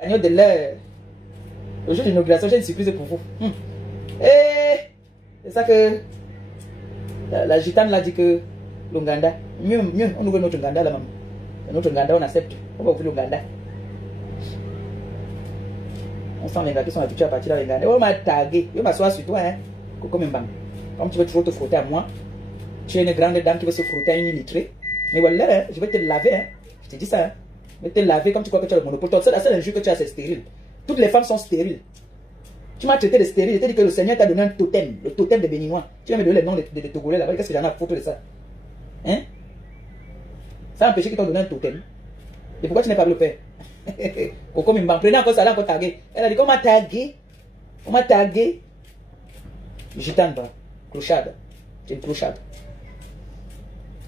Agneau de l'air. Le jour de l'inauguration, j'ai une surprise pour vous. Et c'est ça que la gitane l'a dit que l'Ouganda, mieux, on ouvre notre Ouganda là, maman. Notre Ouganda, on accepte. On va ouvrir l'Ouganda. On sent les gars qui sont habitués à partir dans l'Ouganda. On m'a tagué. Je m'assois sur toi, hein. Comme tu veux toujours te frotter à moi. Tu es une grande dame qui veut se frotter à une illettrée. Mais voilà, hein, je vais te laver, hein. Je te dis ça, hein. Je vais te laver comme tu crois que tu as le monopole. La seule injure que tu as, c'est stérile. Toutes les femmes sont stériles. Tu m'as traité de stérile. Je t'ai dit que le Seigneur t'a donné un totem. Le totem des Béninois. Tu vas me donner les noms des Togolais là-bas. Qu'est-ce que j'en ai à foutre de ça? Hein? Ça a empêché qu'ils t'ont donné un totem. Et pourquoi tu n'es pas le père? Coco Mimban, prenez encore ça là, encore tagué. Elle a dit qu'on m'a tagué. On m'a tagué. Je t'en pas. Clochade. Tu es une clochade.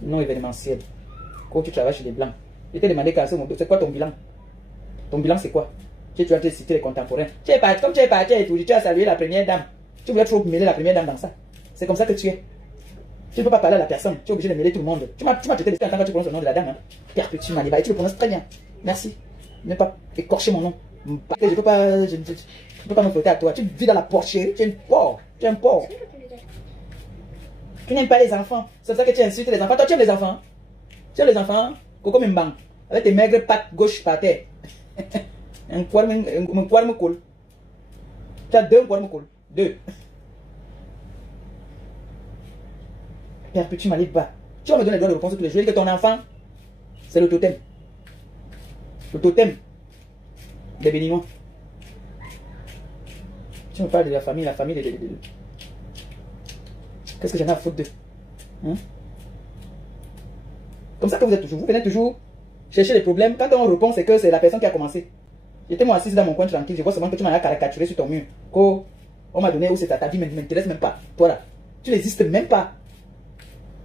Non événementiel. Quand tu travailles chez les Blancs. Je t'ai demandé c'est quoi ton bilan? Ton bilan c'est quoi? Tu as cité les contemporains. Tu es parti, comme tu es parti et tout, tu as salué la première dame. Tu voulais trop mêler la première dame dans ça. C'est comme ça que tu es. Tu ne peux pas parler à la personne. Tu es obligé de mêler tout le monde. Tu m'as traité de quand tu prononces le nom de la dame. Hein. Perpétue Maniba. Et tu le prononces très bien. Merci. Ne pas écorcher mon nom. Je ne peux pas me frotter à toi. Tu vis dans la porcherie. Tu es une porc. Tu es un porc. Tu n'aimes pas les enfants. C'est ça que tu insultes les enfants. Toi, tu aimes les enfants. Tu aimes les enfants. Coco Mimbang. Avec tes maigres pattes gauche par terre. Un me colle. Tu as deux me colle. Deux. Perpétue Maniba. Tu vas me donner le droit de réponse tous les jours. Je dis que ton enfant, c'est le totem. Le totem des Béninois. Tu me parles de la famille de... Qu'est-ce que j'en ai à foutre d'eux? Hein? Comme ça que vous êtes toujours. Vous venez toujours chercher les problèmes. Quand on répond, c'est que c'est la personne qui a commencé. J'étais moi assise dans mon coin tranquille. Je vois seulement que tu m'as caricaturé sur ton mur. On m'a donné où c'est ta vie, mais ne m'intéresse même pas. Toi là, tu n'existes même pas.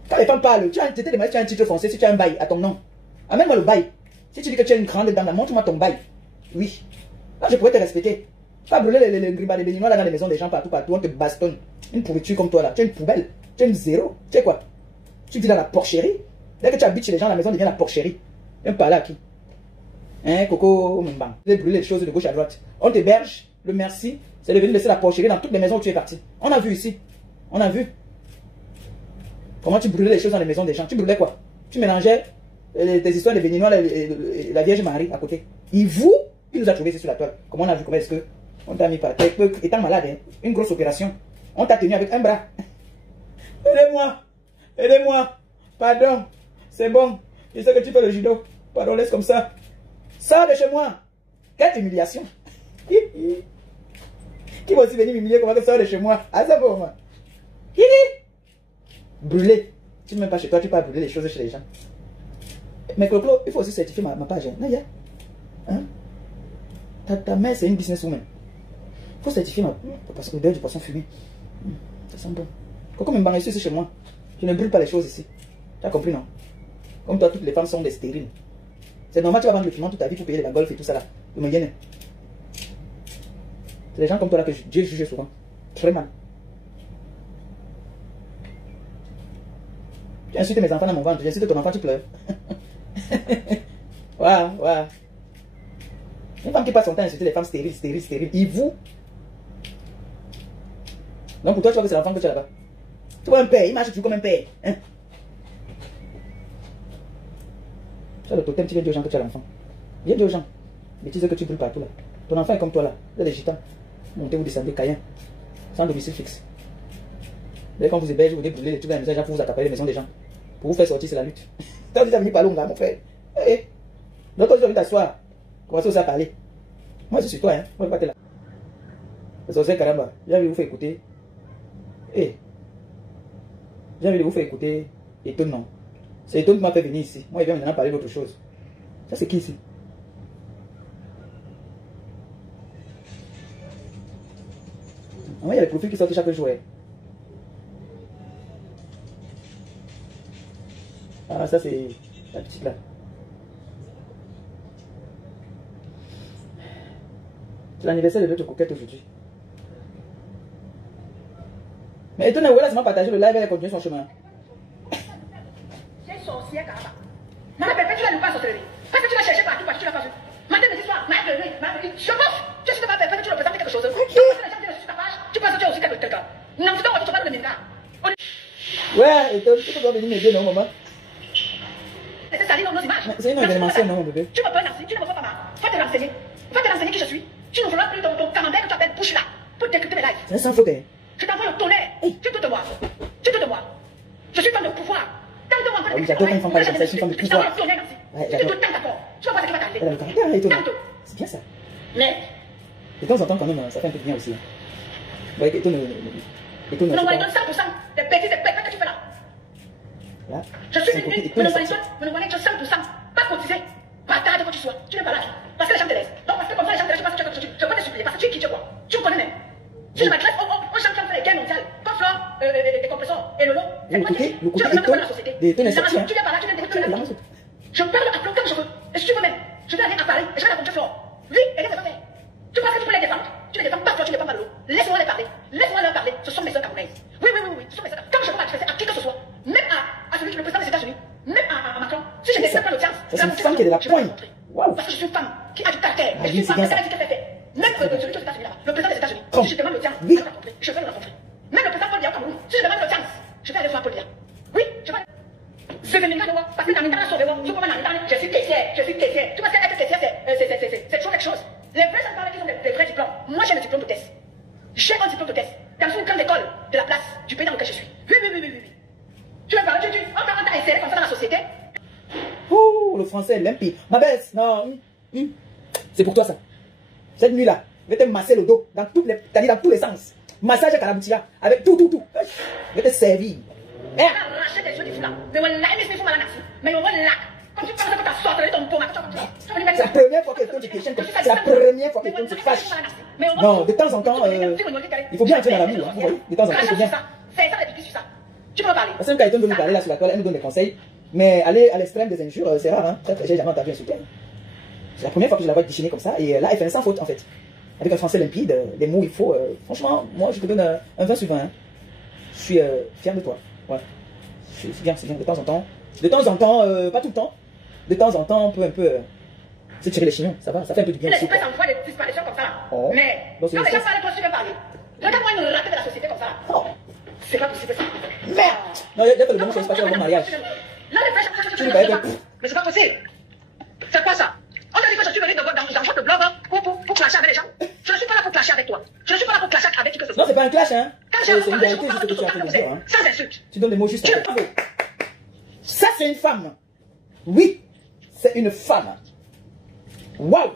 Quand les femmes parlent, tu as un titre français, si tu as un bail à ton nom. Amène-moi le bail. Si tu dis que tu es une grande dame, montre-moi ton bail. Oui. Là, je pourrais te respecter. Pas brûler les gribas des Béninois là dans les maisons des gens partout, on te bastonne. Une pourriture comme toi là. Tu es une poubelle. Tu es une zéro. Tu sais quoi? Tu vis dans la porcherie. Dès que tu habites chez les gens, la maison devient la porcherie. Viens me parler à qui? Hein, Coco Mbang. Tu veux brûler les choses de gauche à droite. On t'héberge. Le merci, c'est de venir laisser la porcherie dans toutes les maisons où tu es parti. On a vu ici. On a vu. Comment tu brûlais les choses dans les maisons des gens? Tu brûlais quoi? Tu mélangeais tes histoires de Béninois et la Vierge Marie à côté. Et vous, qui nous a trouvé ici sur la toile? Comment on a vu? Comment est-ce que on t'a mis par terre? Étant malade, hein, une grosse opération. On t'a tenu avec un bras. Aidez-moi. Aidez-moi. Pardon. C'est bon. Je sais que tu fais le judo. Pardon, laisse comme ça. Sors de chez moi. Quelle humiliation. Qui va aussi venir m'humilier comment que sors de chez moi? Ah, c'est bon, moi. Brûler. Tu ne m'aimes pas chez toi, tu peux pas brûler les choses chez les gens. Mais Clo, il faut aussi certifier ma page. Hein? Ta mère, c'est une businesswoman. Il faut certifier l'odeur du poisson fumé. Ça sent bon. Coco me barre ici chez moi. Je ne brûle pas les choses ici. Tu as compris, non? Comme toi, toutes les femmes sont des stériles. C'est normal, tu vas vendre le piment toute ta vie pour payer les golf et tout ça là. Je me gagne. C'est les gens comme toi là que Dieu juge souvent. Très mal. Tu insultes mes enfants dans mon ventre. J'insulte ton enfant, tu pleures. Waouh. Une femme qui passe son temps à insulter les femmes stériles. Et vous? Donc pour toi, tu vois que c'est l'enfant que tu as là-bas. Tu vois un père, il marche toujours comme un père. Hein? Tu as le totem, tu viens dire aux gens que tu as l'enfant. Viens dire aux gens. Mais tu sais que tu brûles partout là. Ton enfant est comme toi là. Vous êtes des gitans. Montez, vous descendez, Caïn. Sans domicile fixe. Dès qu'on vous héberge, vous voulez brûler les trucs dans la maison des gens pour vous accaparer les maisons des gens. Pour vous faire sortir, c'est la lutte. Toi, tu es venu parler, mon frère. Donc, toi, tu as envie t'asseoir. Commencez aussi à parler. Moi, je suis toi, hein. Moi, je ne vais pas te là. Le sorcier Karamba, j'ai envie de vous faire écouter. J'ai envie de vous faire écouter étonnant. C'est étonnant qui m'a fait venir ici. Moi, il vient maintenant parler d'autre chose. Ça, c'est qui ici? Moi, il y a les profils qui sortent chaque jour. Ah, ça, c'est la petite là. C'est l'anniversaire de notre coquette aujourd'hui. Mais étonnant, voilà, ça m'a partagé le live, elle a continué son chemin. C'est sorcière, Karamba. Maman, tu vas nous pas sortir. Parce que tu vas chercher partout, tu vas faire. Matin, midi, soir. Je pense, tu sais pas, tu représentes quelque chose. Tu penses que les gens viennent sur ta page, tu penses que tu as aussi quelqu'un. Non, tu ne pas le même cas. Ouais, et tu peux venir m'aider, non, maman? C'est ça, nos images. C'est une événementielle, non, mon bébé? Tu me peux lancer, tu ne me peux pas. Va te renseigner. Va te renseigner qui je suis. Tu ne feras plus ton camembert que tu appelles bouche là pour décrypter mes lives. C'est sans faute, hein? Je t'envoie au tonnerre. Tu doutes de moi. Tu doutes de moi. Je suis femme de pouvoir. Ah oui, j'adore quand une femme parle comme ça, je suis femme de pouvoir. Ouais, tu te doutes tant d'accord. Tu vas voir ce qui va t'arriver. Elle a le caractère, étonnant. C'est bien ça. Mais, de temps en temps, quand même, ça fait un peu de bien aussi. Vous voyez, étonnant. tu n'en donnes 100% des bêtises, des bêtises que tu fais là. Là, je suis une, me le donnes 100%, pas cotisé. Bâtard de quoi tu sois. Tu n'es pas là. Parce que les gens te laissent. Donc, parce que comme ça, les gens te laissent, je pense que tu je peux te supplier. Parce que tu es qui, tu es quoi? Tu me connais même. Si je m'adresse aux gens qui ont fait les guerres mondiales, comme Flore, et compresseurs, et Lolo, c'est quoi tu es? Tu es vraiment la société. Tu viens par là, tu viens de la vie. Je parle à Flore comme je veux. Et si tu veux même, je vais aller à Paris et je vais raconter Flore. Lui, et rien ne va faire. Tu penses que tu peux les défendre? Tu les défends pas, toi, tu les défends pas Lolo. Laisse-moi les parler. Laisse-moi leur parler. Ce sont mes soeurs camerounaises. Oui, ce sont mes soeurs. Comme je peux m'adresser à qui que ce soit, même à celui qui est le président des États-Unis, même à Macron. Si je n'ai pas l'audience, c'est une femme qui est de la poigne. Parce que je suis une femme qui a du caractère. Je suis une femme qui a dit qu'elle fait. Même celui qui est aux États-Unis là-bas, le président des États-Unis, si je demande l'audience, je vais le rencontrer. Même le président Paul Biya au Cameroun, si je demande l'audience, je vais aller voir Paul Biya. Oui, je vais aller. Je vais m'engager, parce que dans l'État, je suis caissière, Tu vois, être caissière, c'est toujours quelque chose. Les vrais gens parlent qui ont des vrais diplômes. Moi, j'ai un diplôme de thèse. J'ai un diplôme de thèse. Dans une grande école de la place du pays dans lequel je suis. Oui. Tu vas parler, on t'a inséré comme ça dans la société. Ouh, le français est limpide. Ma belle, non. C'est pour toi ça. Cette nuit-là, je vais te masser le dos dans tous les sens. Massage à Kalaboutia, avec tout. Je vais te servir. Merde. Arracher des yeux du fou là. Mais on l'a mis, mais on l'a. Quand tu penses que tu as sorti ton pot, c'est la première fois que quelqu'un te questionne comme ça. C'est la première fois que quelqu'un se fâche. Non, de temps en temps, il faut bien entrer dans l'amour. Vous voyez, de temps en temps, il faut bien. C'est ça, les piquets sur ça. Tu peux me parler. Parce que quand quelqu'un veut nous parler là sur la toile, elle nous donne des conseils. Mais aller à l'extrême des injures, c'est rare. Hein. J'ai jamais entendu insulter. C'est la première fois que je la vois déchaîner comme ça. Et là, elle fait sans faute en fait. Avec un français limpide, les mots il faut. Franchement, moi je te donne un 20 sur 20. Hein. Je suis fier de toi. Ouais. C'est bien, de temps en temps. Pas tout le temps. De temps en temps, on peut un peu se tirer les chignons. Ça va, ça fait un peu du bien. Les espèces envoient des disparitions comme ça. Oh. Mais quand les gens parlent, toi tu veux parler. Regarde-moi une ratée de la société comme ça. Oh. C'est pas possible ça. Merde. Non, il y a pas de bon chose, pas de bon mariage. Là, les frères, mais c'est pas possible. C'est quoi ça? On a dit que je suis venu dans votre blog pour clasher avec les gens. Je ne suis pas là pour clasher avec toi. Je ne suis pas là pour clasher avec qui que ce soit. Non, c'est pas un clash, hein. C'est une vérité juste que tu as fait dire. Hein. Sans insulte. Tu donnes des mots juste à ça, c'est une femme. Oui, c'est une femme. Waouh.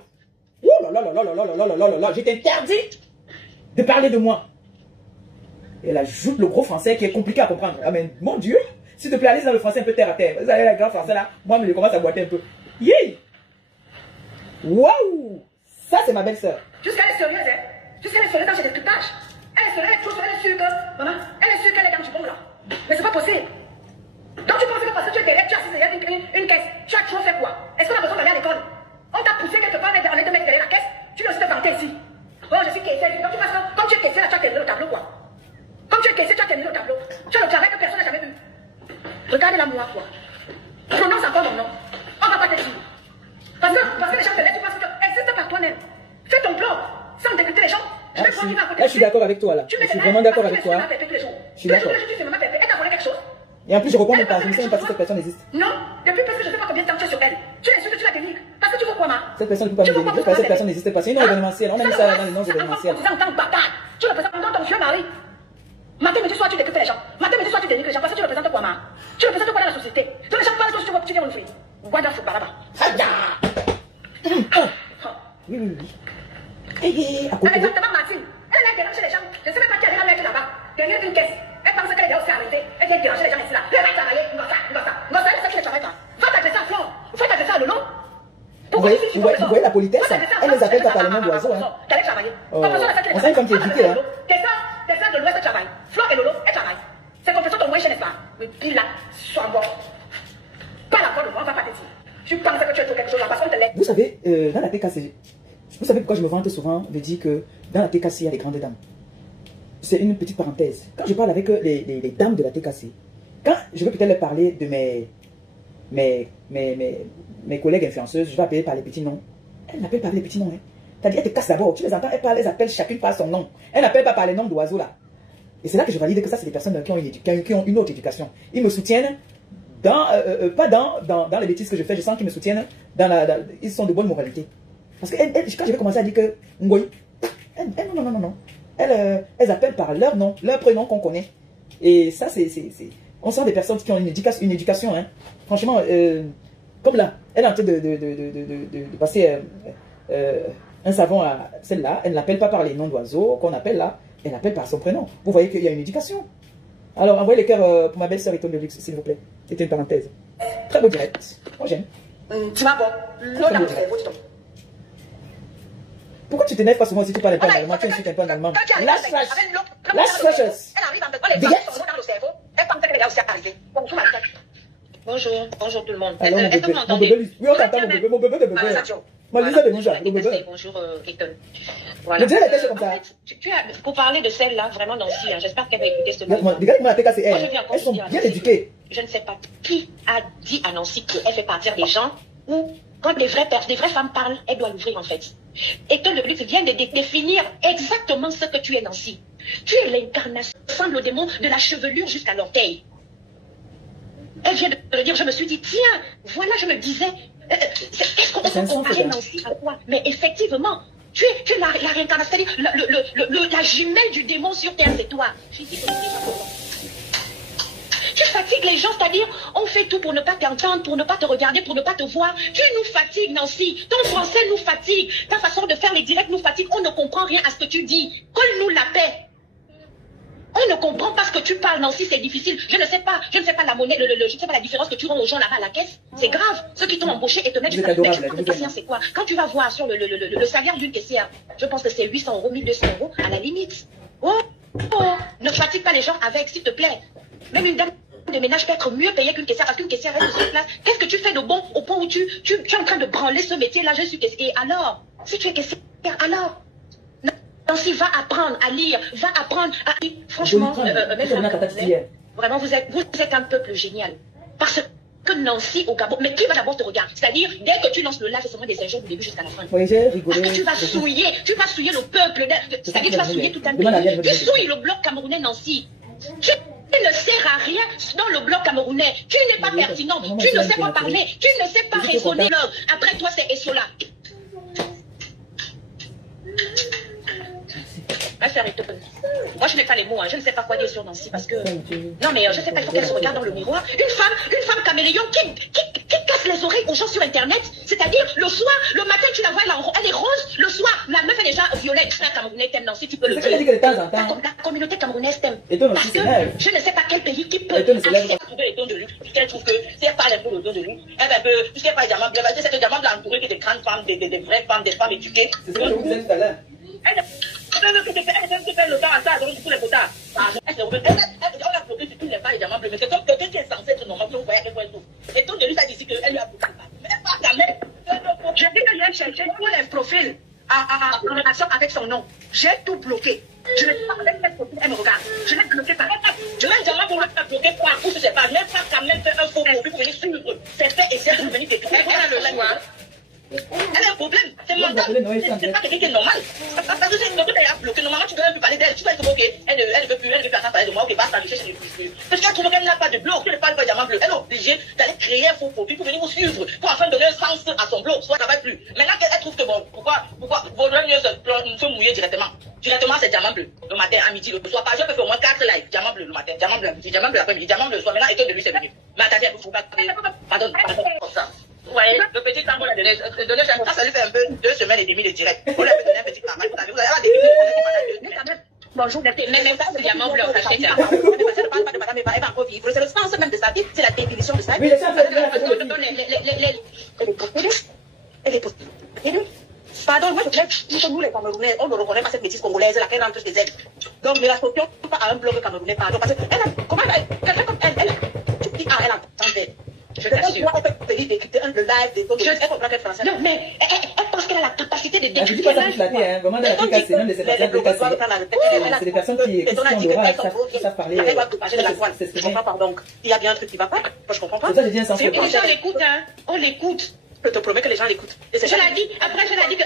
Oh là là. Je t'interdis de parler de moi. Et elle ajoute le gros français qui est compliqué à comprendre. Ah mais mon Dieu, s'il te plaît, allez dans le français un peu terre à terre. Vous savez, le grand français là, moi, je commence à boiter un peu. Yeah. Waouh. Ça, c'est ma belle-sœur. Jusqu'à elle est sérieuse, hein. Jusqu'à elle est sérieuse dans ses décryptages. Elle est sûre que, maman, elle est sûre qu'elle est dans du bon là. Mais c'est pas possible. Donc tu penses que parce que tu es derrière, tu as assis derrière une caisse, tu as trop fait quoi? Est-ce qu'on a besoin d'aller à l'école? On t'a poussé quelque part, on est de mettre derrière la caisse, tu veux aussi te vanter ici. Oh, je suis caissière. Donc tu penses que comme tu es caissière, tu as terminé le tableau quoi? Comme tu es caissière, tu as terminé le tableau. Tu as le travail que personne n'a jamais vu. Regardez-la moi quoi. Prononce encore mon nom. On va pas te dire. Parce que les gens te laissent, tu penses que existe par toi-même. Fais ton plan sans décrypter les gens. Là, je suis d'accord avec toi là. Je suis vraiment d'accord avec toi. Je suis d'accord. Et en plus, je réponds même pas. Je ne sais même pas si cette personne existe. Non, depuis parce que je ne sais pas combien de temps tu es sur elle. Tu l'insultes, tu la dénigres. Parce que tu veux quoi, ma? Cette personne ne peut pas me dénigrer. Cette personne n'existe pas. C'est une nom événementielle. On a mis ça dans les noms événementiels. Tu représentes en tant que bâtard. Tu représentes en tant que ton vieux mari. Matin, midi, soir, tu décryptes les gens. Matin, midi, soir, tu dénigres les gens. Parce que tu représentes quoi, ma? Tu représentes quoi dans la société? Tous les gens parlent de toi, tu viens l'ouvrir. Guarda le football là-bas. Oui. Exactement, Martine. Elle est déranger les gens. Je ne sais même pas qui est là-bas. Derrière une caisse. Elle pense qu'elle est aussi arrêtée. Elle vient déranger les gens ici là. Elle va travailler. Ngossa, elle sait qui ne travaille pas. Va t'adresser à Flore. Va t'adresser à Lolo. Vous voyez la politesse? Elle les appelle pas par le nom d'oiseau. Qu'elle est travaillée. On sait comme tu es éduqué. Tes soeurs de l'Ouest travaillent. Flore et Lolo, elles travaillent. C'est comme ça ton moyen, n'est-ce pas? Mais dis là, sois mort. Pas la fois de moi, on va pas te dire. Tu penses que tu es tout quelque chose là parce qu'on te laisse. Vous savez, dans la TKC, vous savez pourquoi je me vante souvent de dire que dans la TKC, il y a des grandes dames. C'est une petite parenthèse. Quand je parle avec les dames de la TKC, quand je vais peut-être leur parler de mes collègues influenceuses, je vais appeler par les petits noms. Elle n'appelle pas les petits noms. Hein. C'est-à-dire, elle te casse d'abord. Tu les entends, elles appellent chacune par son nom. Elle n'appelle pas par les noms d'oiseaux là. Et c'est là que je valide que ça, c'est des personnes qui ont une autre éducation. Ils me soutiennent, pas dans les bêtises que je fais. Je sens qu'ils me soutiennent, ils sont de bonne moralité. Parce que quand je vais commencer à dire que Ngoy, non. Elles appellent par leur nom, leur prénom qu'on connaît. Et ça, on sent des personnes qui ont une éducation. Hein. Franchement, comme là, elle est en train de passer un savon à celle-là. Elle ne l'appelle pas par les noms d'oiseaux qu'on appelle là. Elle l'appelle par son prénom. Vous voyez qu'il y a une éducation. Alors, envoyez les cœurs pour ma belle-sœur Icône de Luxe, s'il vous plaît. C'était une parenthèse. Très beau direct. Moi, j'aime. Tu m'as bon. Pourquoi tu t'énerves pas souvent si tu parles un peu en allemand? Tu insultes un peu en allemand. Lâche. Elle arrive avec elle dans le cerveau. Elle pense qu'elle est aussi arrivée. Bonjour tout le monde. Alors, Est-ce que vous mon m'entendez? bébé, oui, on t'entend, mon bébé de bébé. Moi, Lisa de Bonjour, mon bébé. Bonjour, Ethan. Voilà. Je dirais la tête comme ça. Pour parler de celle-là, vraiment Nancy, j'espère qu'elle va écouter ce moment. Regarde-moi la tête, c'est elle. Elles sont bien éduquées. Je ne sais pas qui a dit à Nancy qu'elle fait partir des gens où, quand des vraies femmes parlent, elle doit l'ouvrir en fait. Ethan de Luxe vient de définir exactement ce que tu es, Nancy. Tu es l'incarnation, semble au démon, de la chevelure jusqu'à l'orteil. Elle vient de le dire, je me suis dit, tiens, voilà, je me disais, est-ce qu'on peut comparer Nancy à quoi? Mais effectivement, tu es la réincarnation, c'est-à-dire la jumelle du démon sur terre, c'est toi. J'ai dit que c'est déjà bon. Tu fatigues les gens, c'est-à-dire, on fait tout pour ne pas t'entendre, pour ne pas te regarder, pour ne pas te voir. Tu nous fatigues, Nancy. Ton français nous fatigue. Ta façon de faire les directs nous fatigue. On ne comprend rien à ce que tu dis. Colle-nous la paix. On ne comprend pas ce que tu parles, Nancy, c'est difficile. Je ne sais pas la monnaie, je ne sais pas la différence que tu rends aux gens là-bas à la caisse. C'est grave. Ceux qui t'ont embauché et te mettent du salaire. Mais tu penses que caissière, c'est quoi? Quand tu vas voir sur le salaire d'une caissière, je pense que c'est 800 €, 1200 € à la limite. Ne fatigue pas les gens avec, s'il te plaît. Même une dame de ménage peut être mieux payée qu'une caissière parce qu'une caissière reste sur place. Qu'est-ce que tu fais de bon au point où tu es en train de branler ce métier-là? Je suis caissière. Et alors, si tu es caissière, alors Nancy, va apprendre à lire, va apprendre à... Franchement, vraiment, vous êtes un peuple génial. Parce que Nancy, au Gabon, mais qui va d'abord te regarder? C'est-à-dire, dès que tu lances le live, c'est seulement des injures du début jusqu'à la fin. Oui, j'ai rigolé. Parce que tu vas souiller le peuple. C'est-à-dire, tu vas souiller tout un pays. Tu souilles le bloc camerounais, Nancy. Tu ne sers à rien dans le bloc camerounais. Tu n'es pas pertinent. Tu ne sais pas parler. Tu ne sais pas raisonner. Après toi, c'est Essola. Moi, je n'ai pas les mots, hein. Je ne sais pas quoi dire sur Nancy parce que... Non, mais je ne sais pas, il faut qu'elle se regarde dans le miroir. Une femme caméléon qui casse les oreilles aux gens sur Internet. C'est-à-dire, le soir, le matin, tu la vois, elle est rose. Le soir, la meuf est déjà violette. La Camerounais t'aime, Nancy, tu peux le dire. La communauté camerounaise t'aime. Parce que je ne sais pas quel pays qui peut accepter les dons de luxe. Puisqu'elle trouve que si elle parle un peu de dons de luxe, elle va un peu... Puisqu'elle parle de diamant bleu, c'est que diamant blanc entouré des grandes femmes, des vraies femmes, des femmes éduquées. C'est ce que je vous disais tout à l'heure. Elle veut te faire le temps à ça, donc tous les quotas. On a bloqué sur tous les pas, évidemment, mais c'est comme quelqu'un qui est censé être normal, vous voyez à quel point il faut. Et donc, de lui, ça dit qu'elle lui a bloqué. Mais pas quand même. J'ai dit que j'ai cherché tous les profils en relation avec son nom. J'ai tout bloqué. Je ne sais pas avec quel profil elle me regarde. Je l'ai bloqué par. Je l'ai jamais pour le bloquer par où je sais pas. Je n'ai pas quand même fait un faux profil pour venir suivre. C'est fait et c'est pour venir détruire. Elle a le choix. Elle a un problème, c'est mental, c'est pas quelqu'un qui est normal. Parce que c'est une autre qui a bloqué. Normalement, tu ne devrais plus parler d'elle. Tu vas dire, ok, elle ne veut plus parler de moi, ok, basta, je cherche les plus. Parce qu'elle trouve qu'elle n'a pas de blog, qu'elle ne parle pas de diamant bleu. Elle est obligée d'aller créer un faux profil pour venir vous suivre, pour enfin donner un sens à son blog, soit ça ne va plus. Maintenant qu'elle trouve que bon, pourquoi vaudrait mieux se mouiller directement. Directement, c'est diamant bleu. Le matin, à midi, le soir. Par exemple, je peux faire au moins 4 lives. Diamant bleu le matin, diamant bleu l'après-midi, diamant bleu le soir. Maintenant, étonne de lui, c'est venu. Mais attendez, il ne faut pas. Pardon, comme ça. Vous voyez, le petit temps, on l'a donné, ça lui fait un peu 2 semaines et demie de direct. On lui a donné un petit travail. Vous allez avoir des vidéos pendant 2 semaines. Bonjour, mais ça, c'est diamant bleu, ça fait ça. Elle ne parle pas de madame, elle va encore vivre. C'est le sens même de sa vie, c'est la définition de sa vie. Elle est possédée. Pardon, moi je voulais, nous les Camerounais, on ne reconnaît pas cette métisse congolaise, laquelle entre des ailes. Donc ne l'associons pas à un blog camerounais, pardon, parce que comment quelqu'un comme elle, tu dis, elle entend d'elle. Je t'assure. Le live des elle comprend qu'elle français. Non, mais elle pense qu'elle a la capacité de décrire. Je dis pas ça pour flatter, hein. Vraiment, dans l'Afrique, c'est même de ces personnes c'est des personnes qui savent parler. Elle va partager de la voile. Je comprends pas, donc. Il y a bien un truc qui va pas. Je comprends pas. C'est ça, je dis un sens. Et les gens l'écoutent, hein. On l'écoute. Je te promets que les gens l'écoutent. Je l'ai dit, après je l'ai dit que...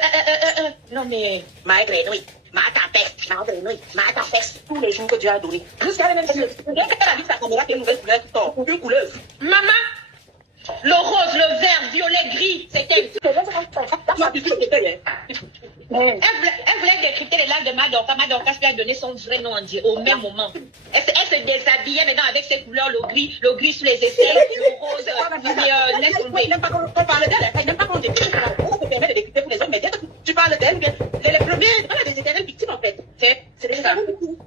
non mais... Ma grenouille, ma tapette, ma grenouille, ma tapette, tous les jours que Dieu a donné. Jusqu'à la même chose. Dès qu'elle a vu sa caméra, une nouvelle couleur tout tord, une couleuse. Maman, le rose, le vert, violet, gris, c'était... Elle voulait décrypter les lacs de Madorka. Madorka lui a donné son vrai nom au même moment. Elle se déshabillait maintenant avec ses couleurs, le gris sous les aisselles, le rose, laisse tomber. Elle n'aime pas qu'on parle d'elle, elle n'aime pas qu'on décrypte. On se permet de décrypter pour les hommes, mais dès que tu parles d'elle, les premiers, voilà, des éternelles victimes en fait. C'est des ça.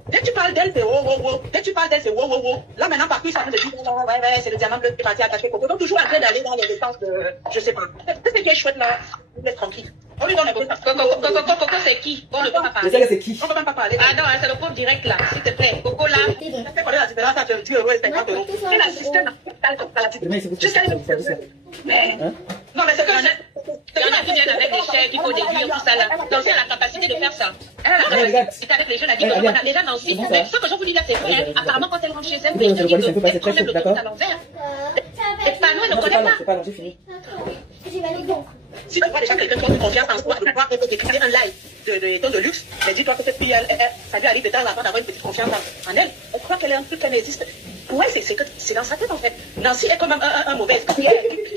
Dès que tu parles d'elle, c'est wow. Dès que tu parles d'elle, c'est wow. Là maintenant, par contre, ça me dit, ouais, c'est le diamant bleu qui est parti attaquer Coco. Donc toujours en train d'aller dans les sens de, je sais pas. Qu'est-ce qui est chouette là? Laisse tranquille. On lui donne un peu. Coco, c'est qui? On ne peut pas parler. Je sais que c'est qui? On ne peut même pas parler. Ah non, c'est le pauvre direct là, s'il te plaît. Coco là. C'est quoi la différence entre 10 € et 50 €? Elle assiste à la jusqu'à mais non, mais c'est que il y en a qui viennent avec des chèques, il faut déduire tout ça là. Nancy a la capacité de faire ça. C'est avec les jeunes, elle a dit déjà Nancy, ce que je vous dis là, c'est vrai. Apparemment, quand elle rentre chez elle, elle dit qu'elle prend même le truc à l'envers. Et pas nous, elle ne connaît pas. C'est pas long, j'ai fini. Si tu vois déjà quelqu'un qui a confiance en soi, de pouvoir décrire un live de luxe, mais dis-toi que cette fille, ça lui arrive de temps en temps d'avoir une petite confiance en elle. Elle croit qu'elle est un truc qu'elle existe. Ouais, c'est dans sa tête en fait. Nancy est comme un mauvais esprit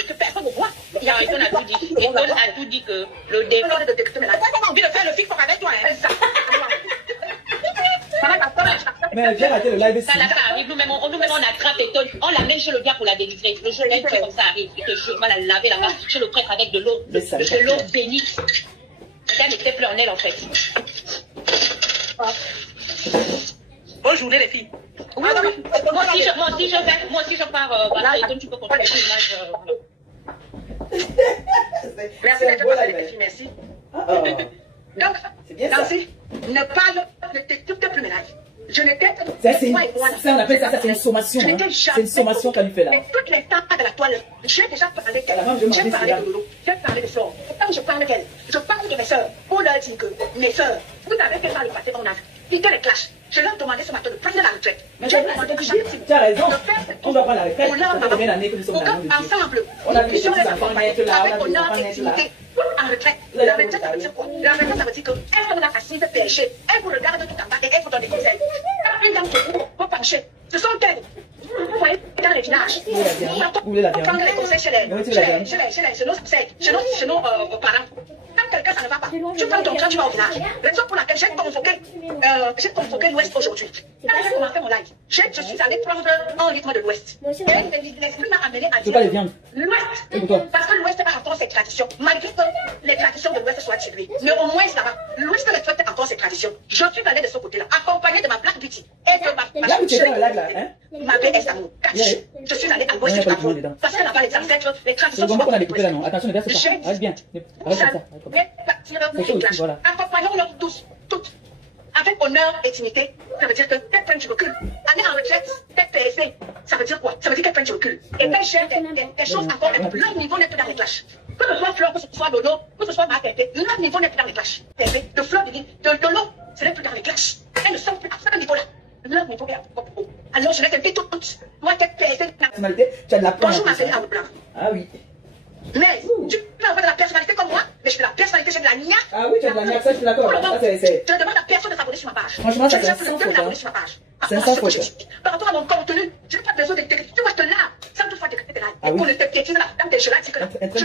que personne ne voit. Eton a tout dit. Eton a tout dit que le défaut de décrypter, mais là, t'as envie de faire le fixe avec toi, hein. Mais j'ai raté le live ici. Ça arrive, nous-mêmes, on attrape Eton, on l'amène chez le gars pour la délivrer. Le jour même, comme ça arrive, et que je vais la laver là-bas chez le prêtre avec de l'eau bénite. Elle n'était plus en elle en fait. Bonne journée les filles. Oui. Moi aussi je pars. Voilà, Eton, tu peux continuer l'image. Merci d'être là les filles, merci. Donc, Nancy, ne parle, ne t'écoute plus mes lives. Je n'étais ça, on appelle ça, c'est une sommation. Hein. C'est une sommation qu'elle lui fait là. Mais toutes les temps de la toile, j'ai déjà parlé d'elle. J'ai parlé de Lolo, j'ai parlé de Flore. Et quand je parle d'elle, je parle de mes soeurs. On leur dit que mes soeurs, vous savez quel par le passé on a vu. Quitter les clashs. Je leur demandais ce matin de prendre la retraite. Tu as raison. On doit prendre la retraite. Ça fait combien d'années que nous sommes dans le ensemble. On a vu les enfants naître là, on a vu les enfants naître là. En retraite. La retraite, ça veut dire quoi? La retraite, ça veut dire qu'elle est assise péché. Elle vous regarde tout en bas et elle vous donne des conseils. Quand une dame vous pencher, ce sont elles. Vous voyez dans les villages. Vous voulez la viande? Prendre les conseils chez nos parents. Quand quelqu'un ça ne va pas, tu prends ton train, tu vas au village. Raison pour laquelle j'ai convoqué l'Ouest aujourd'hui. Quand j'ai commencé mon live, je suis allée prendre un litre de l'Ouest. Et l'esprit m'a amené à dire l'Ouest. Parce que l'Ouest a encore ses traditions. Malgré que les traditions de l'Ouest soient tuées. Mais au moins là-bas, l'Ouest respecte encore ses traditions. Je suis allée de ce côté-là, accompagnée de ma Black Beauty. Et de ma chérie. Ma belle Estamo. Je suis allée à l'Ouest du Cameroun. Parce que là-bas, les ancêtres, les traditions sont qu'on a découpé là, non. Attention, ne verse pas. Arrête bien. Arrête ça. Accompagnons-leur tous, toutes, avec honneur et dignité. Ça veut dire que telle peine tu recules. Aller en retraite, telle PSC, ça veut dire quoi? Ça veut dire quelle peine tu recules. Et telle chair, des choses encore, leur niveau n'est plus dans les clashs. Que ce soit Flore, que ce soit Lolo, que ce soit ma Pépé, leur niveau n'est plus dans les clashs. De Flore, de Lolo, ce n'est plus dans les clashs. Elles ne sont plus à ce niveau-là. Leur niveau est à propos. Alors je les invite toutes. Moi, telle PSC, tu as de la peur. Bonjour ma belle Aoubla. Ah oui. Mais tu peux avoir de la personnalité comme moi, mais j'ai de la personnalité, j'ai de la niaque. Ah oui, tu as de la niaque, ça je suis d'accord. Je demande à personne de s'abonner sur ma page. Franchement, ça c'est un sans faute. C'est un sans faute. Par rapport à mon contenu, je n'ai pas besoin de t'écrire. Tu vois, je te lave. Sans toutefois t'écrire tes lives. Et pour ne te piétiner la femme des je te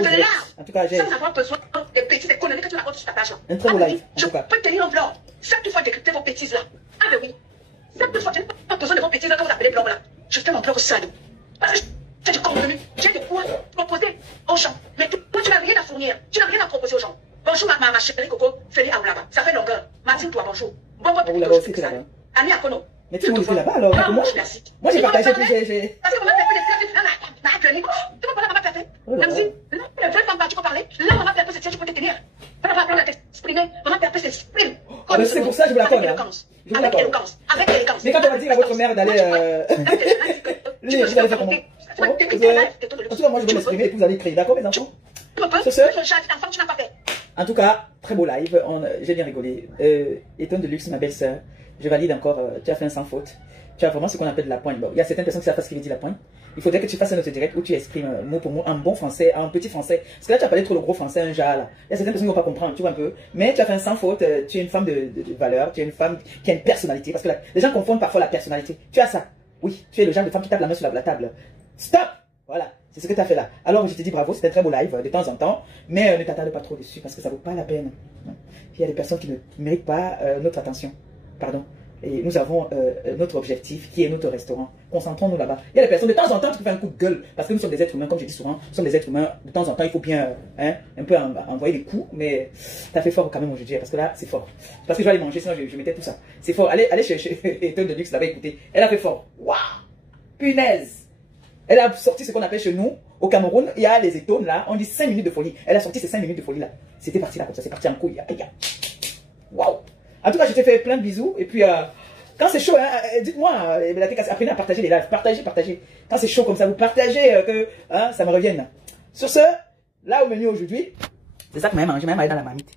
lave. En tout cas, sans avoir besoin des petites économies que tu racontes sur ta page là. Un très beau live. Je peux tenir un vlog. Sans toutefois décrypter vos bêtises là. Ah ben oui. Sans toutefois, tu n'as pas besoin de vos bêtises là que vous appelez blog là. Je fais mon blog salaud. Parce que j'ai du contenu, j'ai de quoi proposer aux gens. Mais toi, tu n'as rien à fournir. Tu n'as rien à proposer aux gens. Bonjour ma chérie Coco, Feli Aoulaba. Ça fait longueur. Martine, toi, bonjour. Bon, vous l'avez aussi fait là-bas. Ami Akono. Mais tu m'as là-bas alors. Moi, merci. Moi, j'ai partagé plus, j'ai. Parce que maman Pépé, tu vas parler à maman Pépé. Même si, là, le vrai femme, tu peux parler. Là, maman Pépé, c'est tu peux te tenir. Elle va apprendre à t'exprimer. Maman Pépé s'exprime. C'est pour ça que je vous l'accorde. Avec élégance. Avec élégance. Mais quand on va dire à votre mère d'aller. Lui, vous allez faire comment? En tout cas, moi, je vais m'exprimer et vous allez créer. D'accord, mes enfants? Ce enfant, tu n'as pas fait. En tout cas, très beau live. J'ai bien rigolé. Étonne de luxe, ma belle-sœur. Je valide encore. Tu as fait un sans faute. Tu as vraiment ce qu'on appelle de la pointe. Bon, il y a certaines personnes qui savent pas ce qu'il veut dire la pointe. Il faudrait que tu fasses un autre direct où tu exprimes mot pour mot en bon français, en petit français. Parce que là, tu as parlé trop le gros français, un genre là. Il y a certaines personnes qui ne vont pas comprendre, tu vois un peu. Mais tu as fait un sans faute. Tu es une femme de valeur. Tu es une femme qui a une personnalité. Parce que là, les gens confondent parfois la personnalité. Tu as ça. Oui, tu es le genre de femme qui tape la main sur la table. Stop! Voilà. C'est ce que tu as fait là. Alors, je te dis bravo, c'était un très beau live de temps en temps. Mais ne t'attarde pas trop dessus parce que ça ne vaut pas la peine. Il y a des personnes qui ne méritent pas notre attention. Pardon. Et nous avons notre objectif qui est notre restaurant. Concentrons-nous là-bas. Il y a des personnes, de temps en temps, qui font un coup de gueule. Parce que nous sommes des êtres humains, comme je dis souvent. Nous sommes des êtres humains. De temps en temps, il faut bien un peu envoyer des coups. Mais tu as fait fort quand même aujourd'hui. Parce que là, c'est fort. Parce que je vais aller manger, sinon je mettais tout ça. C'est fort. Allez chez Étonne de luxe là-bas, écoutez. Elle a fait fort. Waouh! Punaise! Elle a sorti ce qu'on appelle chez nous, au Cameroun, il y a les étones là, on dit 5 minutes de folie. Elle a sorti ces 5 minutes de folie là. C'était parti là comme ça, c'est parti en couille. Waouh! En tout cas, je t'ai fait plein de bisous. Et puis, quand c'est chaud, dites-moi, apprenez à partager les lives. Partagez. Quand c'est chaud comme ça, vous partagez, que ça me revienne. Sur ce, là au menu aujourd'hui, c'est ça que ma mère mange, ma mère est dans la marmite.